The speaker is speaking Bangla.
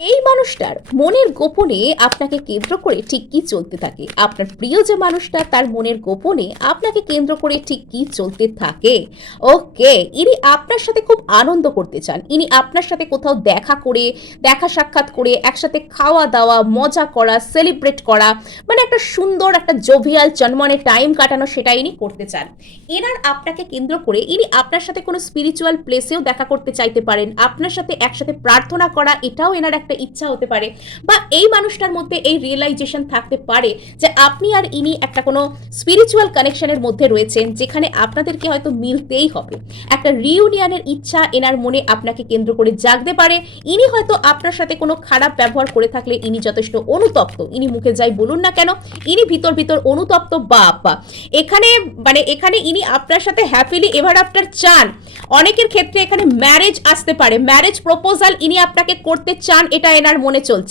এই মানুষটার মনের গোপনে আপনাকে কেন্দ্র করে ঠিক কি চলতে থাকে? আপনার প্রিয় যে মানুষটা তার মনের গোপনে আপনাকে কেন্দ্র করে ঠিক কি চলতে থাকে? ওকে, ইনি আপনার সাথে খুব আনন্দ করতে চান। ইনি আপনার সাথে কোথাও দেখা সাক্ষাৎ করে একসাথে খাওয়া-দাওয়া, মজা করা, সেলিব্রেট করা, মানে একটা সুন্দর একটা জোভিয়াল চনমনে টাইম কাটানো সেটা ইনি করতে চান। এনার আপনাকে কেন্দ্র করে ইনি আপনার সাথে কোনো স্পিরিচুয়াল প্লেসেও দেখা করতে চাইতে পারেন। আপনার সাথে একসাথে প্রার্থনা করা এটাও এনার একটা ইচ্ছা হতে পারে, বা এই মানুষটার মধ্যে এই রিয়েলাইজেশন থাকতে পারে যে আপনি আর ইনি একটা কোনো স্পিরিচুয়াল কানেকশনের মধ্যে রয়েছেন, যেখানে আপনাদেরকে হয়তো মিলতেই হবে। একটা রিউনিয়নের ইচ্ছা এনার মনে আপনাকে কেন্দ্র করে জাগতে পারে। ইনি হয়তো আপনার সাথে কোনো খারাপ ব্যবহার করে থাকলে ইনি যথেষ্ট অনুতপ্ত, ইনি মুখে যাই বলুন না কেন ইনি ভিতর ভিতর অনুতপ্ত। বাবা, এখানে ইনি আপনার সাথে হ্যাপিলি এভার আফটার চান। অনেকের ক্ষেত্রে এখানে ম্যারেজ আসতে পারে, ম্যারেজ প্রপোজাল ইনি আপনাকে করতে চান, এটা এনার মনে চলছে।